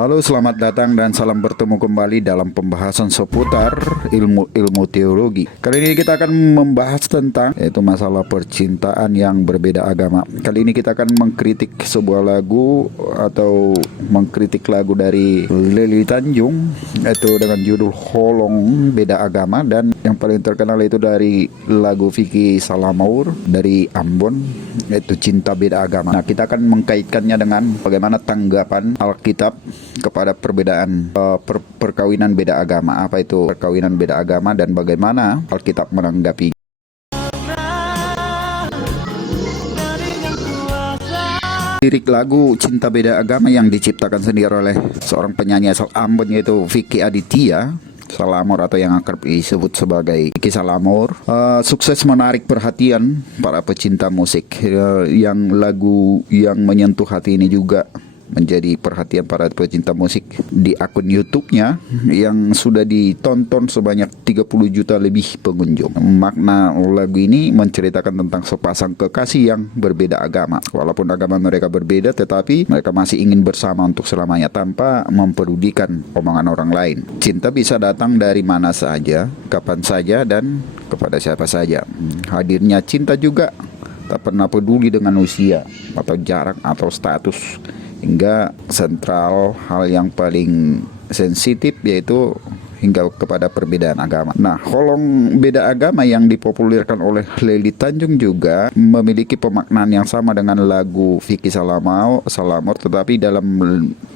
Halo, selamat datang dan salam bertemu kembali dalam pembahasan seputar ilmu teologi. Kali ini kita akan membahas tentang yaitu masalah percintaan yang berbeda agama. Kali ini kita akan mengkritik sebuah lagu atau mengkritik lagu dari Lely Tanjung, yaitu dengan judul Holong Beda Agama, dan yang paling terkenal itu dari lagu Vicky Salamaur dari Ambon, yaitu Cinta Beda Agama. Nah, kita akan mengkaitkannya dengan bagaimana tanggapan Alkitab kepada perbedaan perkawinan beda agama. Apa itu perkawinan beda agama dan bagaimana Alkitab menanggapi. Lirik lagu Cinta Beda Agama yang diciptakan sendiri oleh seorang penyanyi asal Ambon, yaitu Vicky Aditya Salamor atau yang akrab disebut sebagai Vicky Salamor, sukses menarik perhatian para pecinta musik. Yang lagu yang menyentuh hati ini juga menjadi perhatian para pecinta musik di akun YouTube-nya yang sudah ditonton sebanyak 30 juta lebih pengunjung. Makna lagu ini menceritakan tentang sepasang kekasih yang berbeda agama. Walaupun agama mereka berbeda, tetapi mereka masih ingin bersama untuk selamanya tanpa mempedulikan omongan orang lain. Cinta bisa datang dari mana saja, kapan saja, dan kepada siapa saja. Hadirnya cinta juga tak pernah peduli dengan usia atau jarak atau status, hingga sentral hal yang paling sensitif yaitu hingga kepada perbedaan agama. Nah, Holong Beda Agama yang dipopulerkan oleh Lely Tanjung juga memiliki pemaknaan yang sama dengan lagu Vicky Salamor, tetapi dalam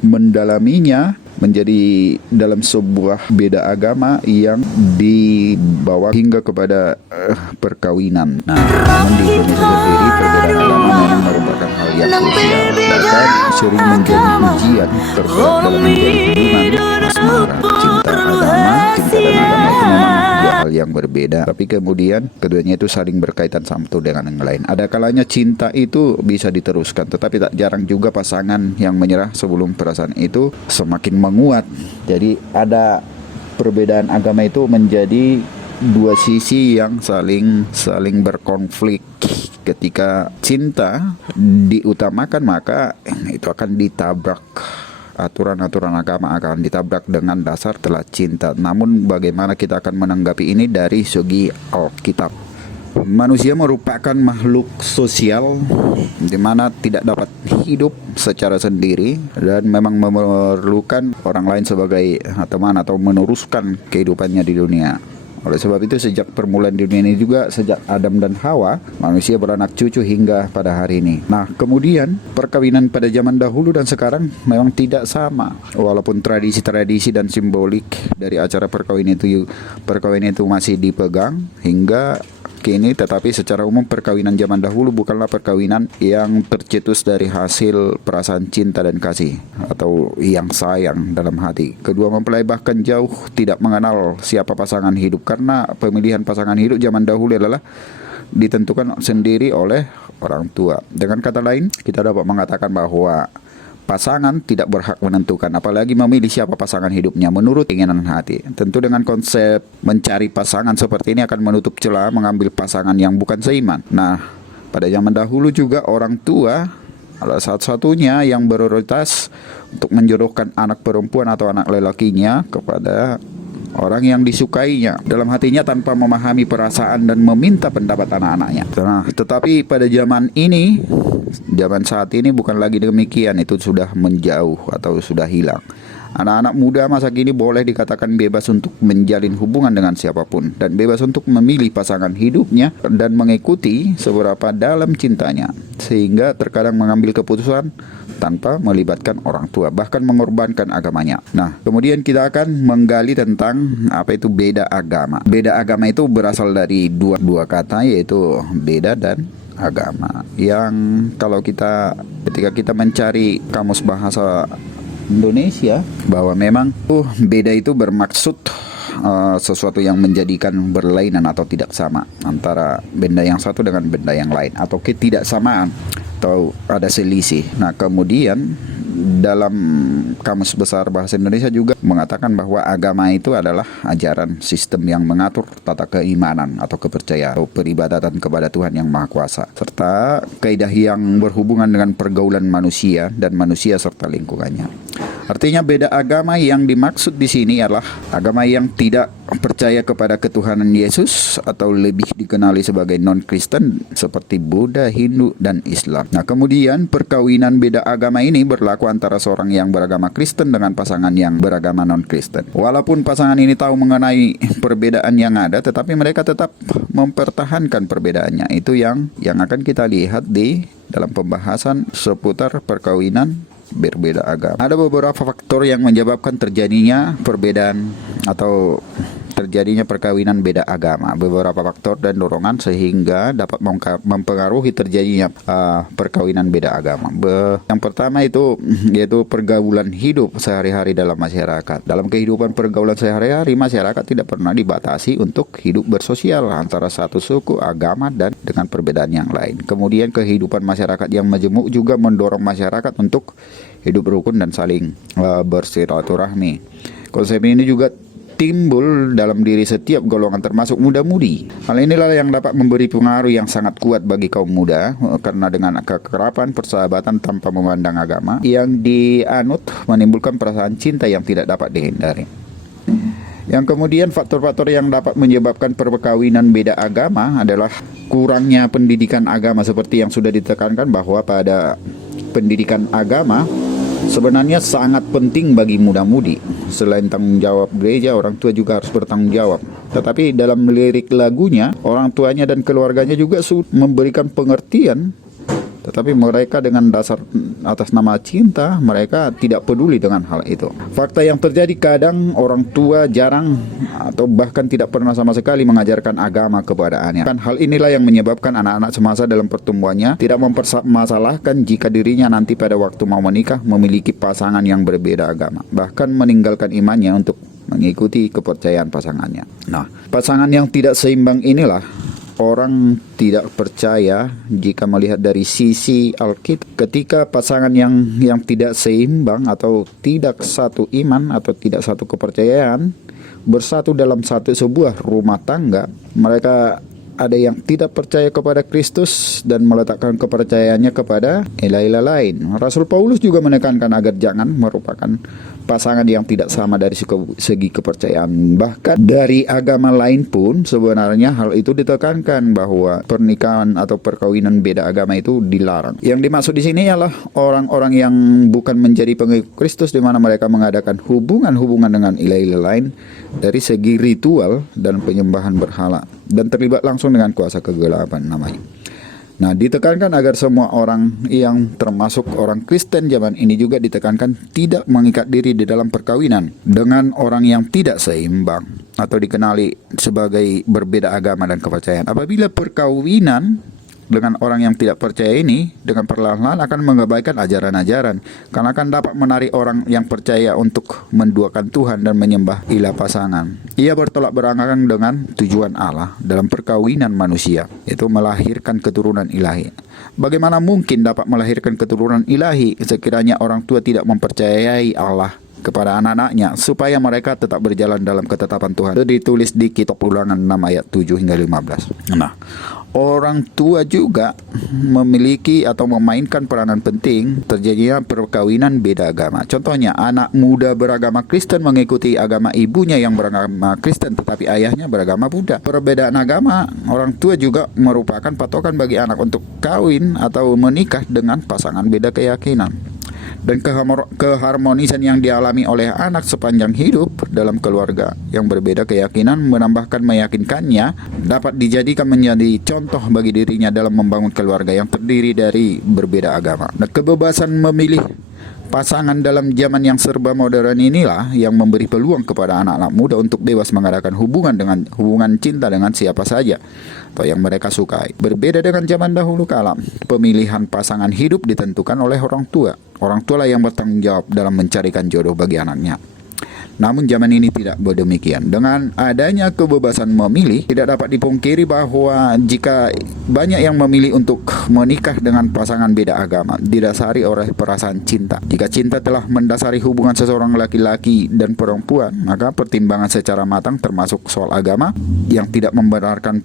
mendalaminya menjadi dalam sebuah beda agama yang dibawa hingga kepada perkawinan. Nah, namun di Indonesia sendiri perbedaan agama memang merupakan hal yang krusial, bahkan sering menjadi ujian terberat dalam menjalin hubungan asmara. Cinta dan agama itu memang dua hal yang berbeda, tapi kemudian keduanya itu saling berkaitan satu dengan yang lain. Ada kalanya cinta itu bisa diteruskan, tetapi tak jarang juga pasangan yang menyerah sebelum perasaan itu semakin menguat. Jadi ada perbedaan agama itu menjadi dua sisi yang saling berkonflik. Ketika cinta diutamakan, maka itu akan ditabrak. Aturan-aturan agama akan ditabrak dengan dasar telah cinta. Namun bagaimana kita akan menanggapi ini dari segi Alkitab? Manusia merupakan makhluk sosial di mana tidak dapat hidup secara sendiri dan memang memerlukan orang lain sebagai teman atau meneruskan kehidupannya di dunia. Oleh sebab itu, sejak permulaan dunia ini juga, sejak Adam dan Hawa, manusia beranak cucu hingga pada hari ini. Nah, kemudian perkawinan pada zaman dahulu dan sekarang memang tidak sama. Walaupun tradisi-tradisi dan simbolik dari acara perkawinan itu masih dipegang hingga kini, tetapi secara umum perkawinan zaman dahulu bukanlah perkawinan yang tercetus dari hasil perasaan cinta dan kasih atau yang sayang dalam hati. Kedua mempelai bahkan jauh tidak mengenal siapa pasangan hidup, karena pemilihan pasangan hidup zaman dahulu adalah ditentukan sendiri oleh orang tua. Dengan kata lain, kita dapat mengatakan bahwa pasangan tidak berhak menentukan, apalagi memilih siapa pasangan hidupnya menurut keinginan hati. Tentu dengan konsep mencari pasangan seperti ini akan menutup celah mengambil pasangan yang bukan seiman. Nah, pada zaman dahulu juga orang tua adalah satu-satunya yang berprioritas untuk menjodohkan anak perempuan atau anak lelakinya kepada orang yang disukainya dalam hatinya tanpa memahami perasaan dan meminta pendapat anak-anaknya. Nah, tetapi pada zaman saat ini bukan lagi demikian. Itu sudah menjauh atau sudah hilang. Anak-anak muda masa kini boleh dikatakan bebas untuk menjalin hubungan dengan siapapun dan bebas untuk memilih pasangan hidupnya dan mengikuti seberapa dalam cintanya, sehingga terkadang mengambil keputusan tanpa melibatkan orang tua, bahkan mengorbankan agamanya. Nah, kemudian kita akan menggali tentang apa itu beda agama. Beda agama itu berasal dari dua kata, yaitu beda dan agama, yang kalau ketika kita mencari kamus bahasa Indonesia, bahwa memang beda itu bermaksud sesuatu yang menjadikan berlainan atau tidak sama antara benda yang satu dengan benda yang lain, atau ketidaksamaan atau ada selisih. Nah, kemudian dalam Kamus Besar Bahasa Indonesia juga mengatakan bahwa agama itu adalah ajaran sistem yang mengatur tata keimanan atau kepercayaan atau peribadatan kepada Tuhan Yang Maha Kuasa, serta kaidah yang berhubungan dengan pergaulan manusia dan manusia serta lingkungannya. Artinya beda agama yang dimaksud di sini adalah agama yang tidak percaya kepada ketuhanan Yesus atau lebih dikenali sebagai non-Kristen seperti Buddha, Hindu, dan Islam. Nah, kemudian perkawinan beda agama ini berlaku antara seorang yang beragama Kristen dengan pasangan yang beragama non-Kristen. Walaupun pasangan ini tahu mengenai perbedaan yang ada, tetapi mereka tetap mempertahankan perbedaannya. Itu yang akan kita lihat di dalam pembahasan seputar perkawinan berbeda agama. Ada beberapa faktor yang menyebabkan terjadinya perbedaan atau terjadinya perkawinan beda agama. Beberapa faktor dan dorongan sehingga dapat mempengaruhi terjadinya perkawinan beda agama. Yang pertama itu yaitu pergaulan hidup sehari-hari dalam masyarakat. Dalam kehidupan pergaulan sehari-hari, masyarakat tidak pernah dibatasi untuk hidup bersosial antara satu suku, agama, dan dengan perbedaan yang lain. Kemudian kehidupan masyarakat yang majemuk juga mendorong masyarakat untuk hidup rukun dan saling bersilaturahmi. Konsep ini juga timbul dalam diri setiap golongan termasuk muda-mudi. Hal inilah yang dapat memberi pengaruh yang sangat kuat bagi kaum muda karena dengan kekerapan persahabatan tanpa memandang agama yang dianut menimbulkan perasaan cinta yang tidak dapat dihindari. Yang kemudian faktor-faktor yang dapat menyebabkan perkawinan beda agama adalah kurangnya pendidikan agama seperti yang sudah ditekankan bahwa pada pendidikan agama sebenarnya sangat penting bagi muda-mudi. Selain tanggung jawab gereja, orang tua juga harus bertanggung jawab. Tetapi dalam lirik lagunya, orang tuanya dan keluarganya juga memberikan pengertian. Tetapi mereka dengan dasar atas nama cinta, mereka tidak peduli dengan hal itu. Fakta yang terjadi kadang orang tua jarang atau bahkan tidak pernah sama sekali mengajarkan agama kepada anaknya. Hal inilah yang menyebabkan anak-anak semasa dalam pertumbuhannya tidak mempermasalahkan jika dirinya nanti pada waktu mau menikah memiliki pasangan yang berbeda agama. Bahkan meninggalkan imannya untuk mengikuti kepercayaan pasangannya. Nah, pasangan yang tidak seimbang inilah orang tidak percaya jika melihat dari sisi Alkitab. Ketika pasangan yang tidak seimbang atau tidak satu iman atau tidak satu kepercayaan bersatu dalam sebuah rumah tangga, mereka ada yang tidak percaya kepada Kristus dan meletakkan kepercayaannya kepada ilah-ilah lain. Rasul Paulus juga menekankan agar jangan merupakan pasangan yang tidak sama dari segi kepercayaan. Bahkan dari agama lain pun sebenarnya hal itu ditekankan bahwa pernikahan atau perkawinan beda agama itu dilarang. Yang dimaksud di sini ialah orang-orang yang bukan menjadi pengikut Kristus di mana mereka mengadakan hubungan-hubungan dengan ilah-ilah lain dari segi ritual dan penyembahan berhala dan terlibat langsung dengan kuasa kegelapan namanya. Nah, ditekankan agar semua orang yang termasuk orang Kristen zaman ini juga ditekankan tidak mengikat diri di dalam perkawinan dengan orang yang tidak seimbang atau dikenali sebagai berbeda agama dan kepercayaan. Apabila perkawinan dengan orang yang tidak percaya ini dengan perlahan-lahan akan mengabaikan ajaran-ajaran karena akan dapat menarik orang yang percaya untuk menduakan Tuhan dan menyembah ilah pasangan. Ia bertolak belakang dengan tujuan Allah dalam perkawinan manusia, yaitu melahirkan keturunan ilahi. Bagaimana mungkin dapat melahirkan keturunan ilahi sekiranya orang tua tidak mempercayai Allah kepada anak-anaknya supaya mereka tetap berjalan dalam ketetapan Tuhan. Itu ditulis di Kitab Ulangan 6 ayat 7 hingga 15. Nah, orang tua juga memiliki atau memainkan peranan penting terjadinya perkawinan beda agama. Contohnya, anak muda beragama Kristen mengikuti agama ibunya yang beragama Kristen tetapi ayahnya beragama Buddha. Perbedaan agama orang tua juga merupakan patokan bagi anak untuk kawin atau menikah dengan pasangan beda keyakinan. Dan keharmonisan yang dialami oleh anak sepanjang hidup dalam keluarga yang berbeda keyakinan menambahkan meyakinkannya dapat dijadikan menjadi contoh bagi dirinya dalam membangun keluarga yang terdiri dari berbeda agama. Nah, kebebasan memilih pasangan dalam zaman yang serba modern inilah yang memberi peluang kepada anak-anak muda untuk bebas mengadakan hubungan cinta dengan siapa saja atau yang mereka sukai. Berbeda dengan zaman dahulu kala, pemilihan pasangan hidup ditentukan oleh orang tua. Orang tua lah yang bertanggung jawab dalam mencarikan jodoh bagi anaknya. Namun zaman ini tidak demikian. Dengan adanya kebebasan memilih, tidak dapat dipungkiri bahwa jika banyak yang memilih untuk menikah dengan pasangan beda agama, didasari oleh perasaan cinta. Jika cinta telah mendasari hubungan seseorang laki-laki dan perempuan, maka pertimbangan secara matang termasuk soal agama yang tidak membenarkan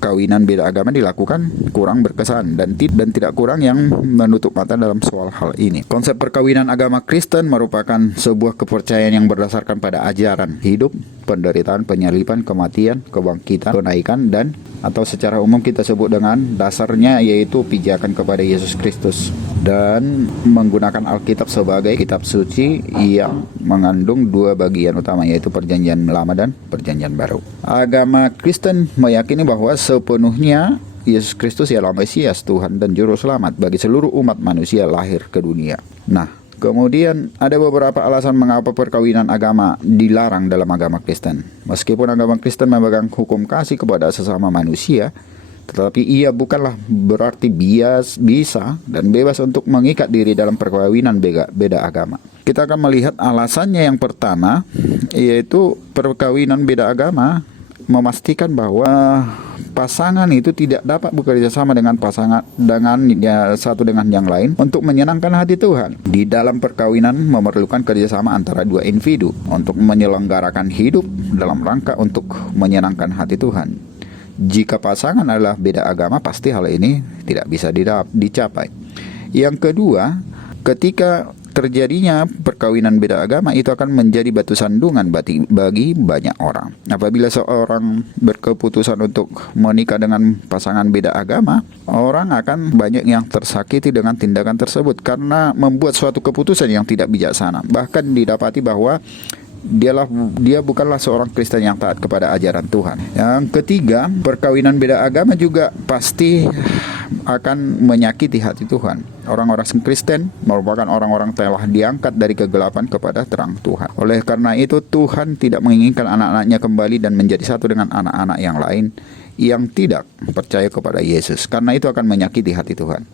perkawinan beda agama dilakukan kurang berkesan dan tidak kurang yang menutup mata dalam soal hal ini. Konsep perkawinan agama Kristen merupakan sebuah kepercayaan yang berdasarkan pada ajaran hidup, penderitaan, penyaliban, kematian, kebangkitan, kenaikan, dan atau secara umum kita sebut dengan dasarnya yaitu pijakan kepada Yesus Kristus, dan menggunakan Alkitab sebagai kitab suci yang mengandung dua bagian utama yaitu Perjanjian Lama dan Perjanjian Baru. Agama Kristen meyakini bahwa sepenuhnya Yesus Kristus ialah Mesias, Tuhan dan Juru Selamat bagi seluruh umat manusia lahir ke dunia. Nah, kemudian ada beberapa alasan mengapa perkawinan agama dilarang dalam agama Kristen. Meskipun agama Kristen memegang hukum kasih kepada sesama manusia, tetapi ia bukanlah berarti bisa dan bebas untuk mengikat diri dalam perkawinan beda agama. Kita akan melihat alasannya. Yang pertama, yaitu perkawinan beda agama memastikan bahwa pasangan itu tidak dapat bekerja sama dengan satu dengan yang lain untuk menyenangkan hati Tuhan. Di dalam perkawinan memerlukan kerjasama antara dua individu untuk menyelenggarakan hidup dalam rangka untuk menyenangkan hati Tuhan. Jika pasangan adalah beda agama, pasti hal ini tidak bisa dicapai. Yang kedua, ketika terjadinya perkawinan beda agama, itu akan menjadi batu sandungan bagi banyak orang. Apabila seorang berkeputusan untuk menikah dengan pasangan beda agama, orang akan banyak yang tersakiti dengan tindakan tersebut karena membuat suatu keputusan yang tidak bijaksana. Bahkan didapati bahwa dia bukanlah seorang Kristen yang taat kepada ajaran Tuhan. Yang ketiga, perkawinan beda agama juga pasti akan menyakiti hati Tuhan. Orang-orang Kristen merupakan orang-orang telah diangkat dari kegelapan kepada terang Tuhan. Oleh karena itu, Tuhan tidak menginginkan anak-anaknya kembali dan menjadi satu dengan anak-anak yang lain yang tidak percaya kepada Yesus. Karena itu akan menyakiti hati Tuhan.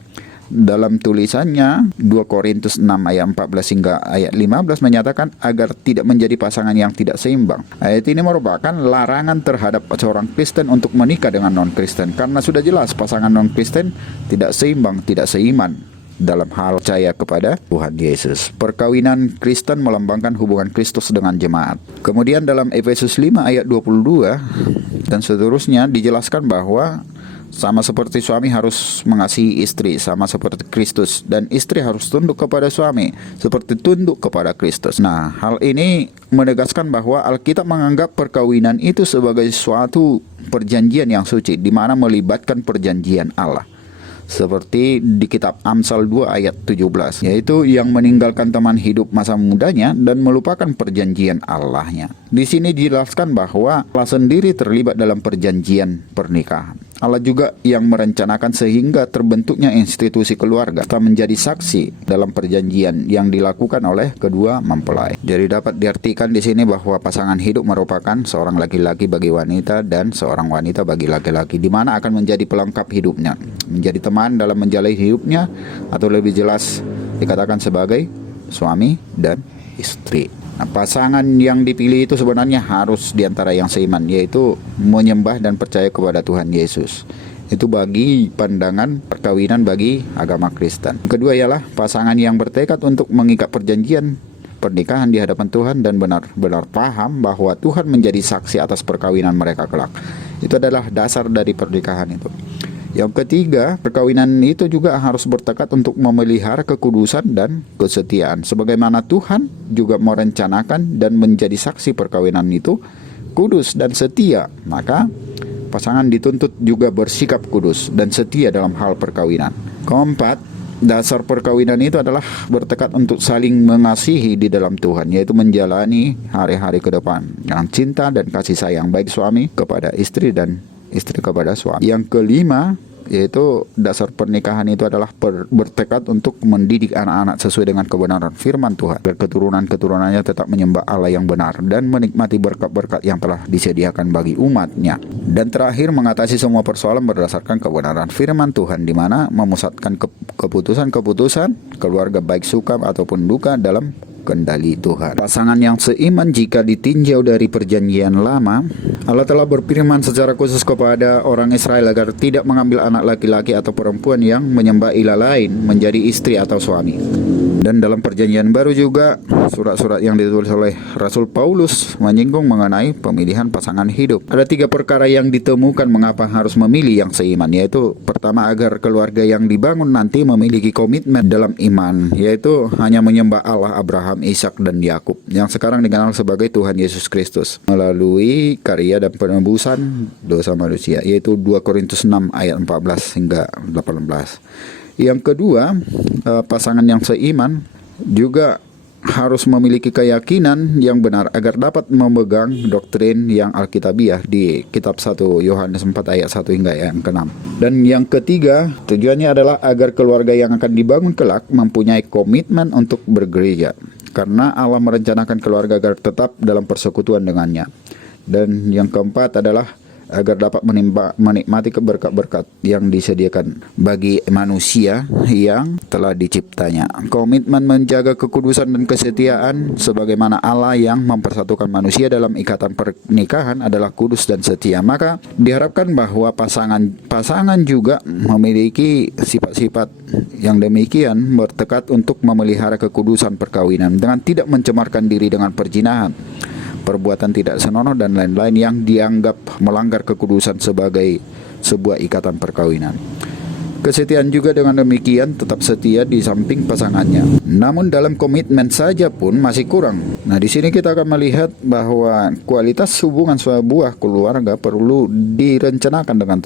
Dalam tulisannya 2 Korintus 6 ayat 14 hingga ayat 15 menyatakan agar tidak menjadi pasangan yang tidak seimbang. Ayat ini merupakan larangan terhadap seorang Kristen untuk menikah dengan non-Kristen, karena sudah jelas pasangan non-Kristen tidak seimbang, tidak seiman dalam hal percaya kepada Tuhan Yesus. Perkawinan Kristen melambangkan hubungan Kristus dengan jemaat. Kemudian dalam Efesus 5 ayat 22 dan seterusnya dijelaskan bahwa sama seperti suami harus mengasihi istri, sama seperti Kristus, dan istri harus tunduk kepada suami seperti tunduk kepada Kristus. Nah, hal ini menegaskan bahwa Alkitab menganggap perkawinan itu sebagai suatu perjanjian yang suci, di mana melibatkan perjanjian Allah. Seperti di kitab Amsal 2 ayat 17, yaitu yang meninggalkan teman hidup masa mudanya dan melupakan perjanjian Allahnya. Di sini dijelaskan bahwa Allah sendiri terlibat dalam perjanjian pernikahan. Allah juga yang merencanakan sehingga terbentuknya institusi keluarga serta menjadi saksi dalam perjanjian yang dilakukan oleh kedua mempelai. Jadi dapat diartikan di sini bahwa pasangan hidup merupakan seorang laki-laki bagi wanita dan seorang wanita bagi laki-laki, di mana akan menjadi pelengkap hidupnya, menjadi teman dalam menjalani hidupnya, atau lebih jelas dikatakan sebagai suami dan istri. Nah, pasangan yang dipilih itu sebenarnya harus diantara yang seiman, yaitu menyembah dan percaya kepada Tuhan Yesus. Itu bagi pandangan perkawinan bagi agama Kristen. Kedua ialah pasangan yang bertekad untuk mengikat perjanjian pernikahan di hadapan Tuhan dan benar-benar paham bahwa Tuhan menjadi saksi atas perkawinan mereka kelak. Itu adalah dasar dari pernikahan itu. Yang ketiga, perkawinan itu juga harus bertekad untuk memelihara kekudusan dan kesetiaan. Sebagaimana Tuhan juga merencanakan dan menjadi saksi perkawinan itu kudus dan setia, maka pasangan dituntut juga bersikap kudus dan setia dalam hal perkawinan. Keempat, dasar perkawinan itu adalah bertekad untuk saling mengasihi di dalam Tuhan, yaitu menjalani hari-hari ke depan dengan cinta dan kasih sayang baik suami kepada istri dan istri kepada suami. Yang kelima, yaitu dasar pernikahan itu adalah bertekad untuk mendidik anak-anak sesuai dengan kebenaran firman Tuhan, agar keturunan-keturunannya tetap menyembah Allah yang benar dan menikmati berkat-berkat yang telah disediakan bagi umatnya. Dan terakhir, mengatasi semua persoalan berdasarkan kebenaran firman Tuhan, di mana memusatkan keputusan-keputusan keluarga baik suka ataupun duka dalam kendali Tuhan. Pasangan yang seiman jika ditinjau dari perjanjian lama, Allah telah berfirman secara khusus kepada orang Israel agar tidak mengambil anak laki-laki atau perempuan yang menyembah ilah lain menjadi istri atau suami. Dan dalam perjanjian baru juga surat-surat yang ditulis oleh Rasul Paulus menyinggung mengenai pemilihan pasangan hidup. Ada 3 perkara yang ditemukan mengapa harus memilih yang seiman, yaitu pertama, agar keluarga yang dibangun nanti memiliki komitmen dalam iman, yaitu hanya menyembah Allah Abraham, Ishak dan Yakub yang sekarang dikenal sebagai Tuhan Yesus Kristus melalui karya dan penebusan dosa manusia, yaitu 2 Korintus 6 ayat 14 hingga 18. Yang kedua, pasangan yang seiman juga harus memiliki keyakinan yang benar agar dapat memegang doktrin yang alkitabiah di kitab 1 Yohanes 4 ayat 1 hingga ayat 6. Dan yang ketiga, tujuannya adalah agar keluarga yang akan dibangun kelak mempunyai komitmen untuk bergereja, karena Allah merencanakan keluarga agar tetap dalam persekutuan dengannya. Dan yang keempat adalah agar dapat menikmati berkat-berkat yang disediakan bagi manusia yang telah diciptanya. Komitmen menjaga kekudusan dan kesetiaan sebagaimana Allah yang mempersatukan manusia dalam ikatan pernikahan adalah kudus dan setia. Maka diharapkan bahwa pasangan juga memiliki sifat-sifat yang demikian, bertekad untuk memelihara kekudusan perkawinan dengan tidak mencemarkan diri dengan perzinahan, perbuatan tidak senonoh dan lain-lain yang dianggap melanggar kekudusan sebagai sebuah ikatan perkawinan. Kesetiaan juga dengan demikian tetap setia di samping pasangannya. Namun dalam komitmen saja pun masih kurang. Nah, di sini kita akan melihat bahwa kualitas hubungan sebuah keluarga perlu direncanakan dengan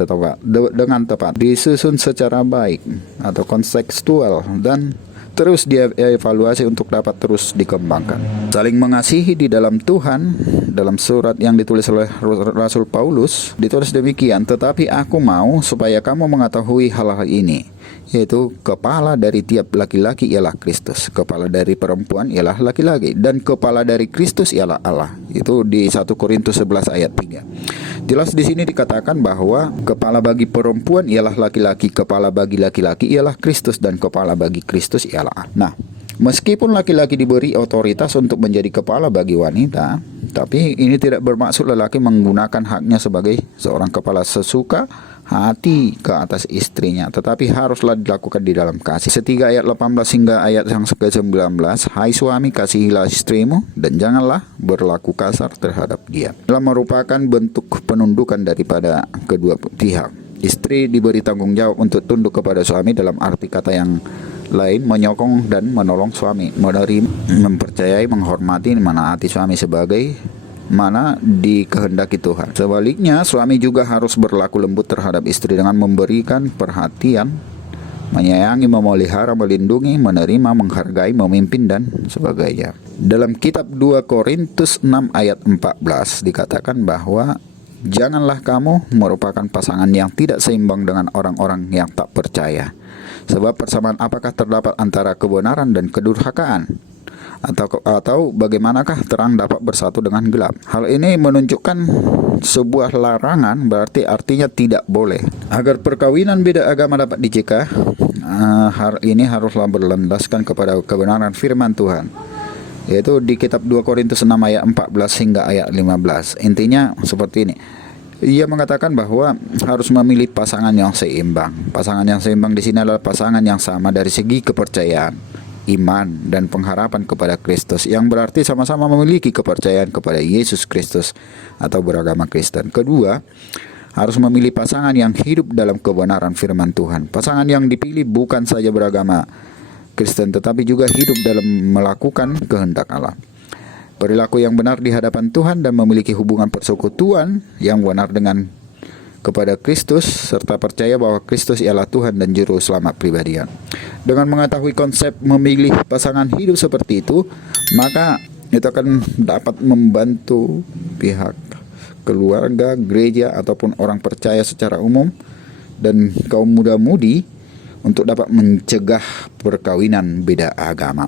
tepat, disusun secara baik atau kontekstual, dan terus dievaluasi untuk dapat terus dikembangkan. Saling mengasihi di dalam Tuhan. Dalam surat yang ditulis oleh Rasul Paulus ditulis demikian, tetapi aku mau supaya kamu mengetahui hal-hal ini, yaitu kepala dari tiap laki-laki ialah Kristus, kepala dari perempuan ialah laki-laki, dan kepala dari Kristus ialah Allah. Itu di 1 Korintus 11 ayat 3. Jelas di sini dikatakan bahwa kepala bagi perempuan ialah laki-laki, kepala bagi laki-laki ialah Kristus, dan kepala bagi Kristus ialah Allah. Nah, meskipun laki-laki diberi otoritas untuk menjadi kepala bagi wanita, tapi ini tidak bermaksud lelaki menggunakan haknya sebagai seorang kepala sesuka hati ke atas istrinya, tetapi haruslah dilakukan di dalam kasih. Setiga ayat 18 hingga ayat yang ke-19, hai suami, kasihilah istrimu dan janganlah berlaku kasar terhadap dia. Dalam merupakan bentuk penundukan daripada kedua pihak. Istri diberi tanggung jawab untuk tunduk kepada suami, dalam arti kata yang lain menyokong dan menolong suami, menerima, mempercayai, menghormati, menaati suami sebagai mana dikehendaki Tuhan. Sebaliknya, suami juga harus berlaku lembut terhadap istri dengan memberikan perhatian, menyayangi, memelihara, melindungi, menerima, menghargai, memimpin, dan sebagainya. Dalam kitab 2 Korintus 6 ayat 14 dikatakan bahwa janganlah kamu merupakan pasangan yang tidak seimbang dengan orang-orang yang tak percaya. Sebab persamaan apakah terdapat antara kebenaran dan kedurhakaan? Atau bagaimanakah terang dapat bersatu dengan gelap? Hal ini menunjukkan sebuah larangan, berarti artinya tidak boleh. Agar perkawinan beda agama dapat dicegah, hal ini haruslah berlandaskan kepada kebenaran firman Tuhan, yaitu di kitab 2 Korintus 6 ayat 14 hingga ayat 15. Intinya seperti ini. Ia mengatakan bahwa harus memilih pasangan yang seimbang. Pasangan yang seimbang di sini adalah pasangan yang sama dari segi kepercayaan, iman, dan pengharapan kepada Kristus, yang berarti sama-sama memiliki kepercayaan kepada Yesus Kristus atau beragama Kristen. Kedua, harus memilih pasangan yang hidup dalam kebenaran firman Tuhan. Pasangan yang dipilih bukan saja beragama Kristen, tetapi juga hidup dalam melakukan kehendak Allah. Perilaku yang benar di hadapan Tuhan dan memiliki hubungan persekutuan yang benar dengan kepada Kristus, serta percaya bahwa Kristus ialah Tuhan dan Juru Selamat pribadian. Dengan mengetahui konsep memilih pasangan hidup seperti itu, maka itu akan dapat membantu pihak keluarga, gereja, ataupun orang percaya secara umum dan kaum muda-mudi untuk dapat mencegah perkawinan beda agama.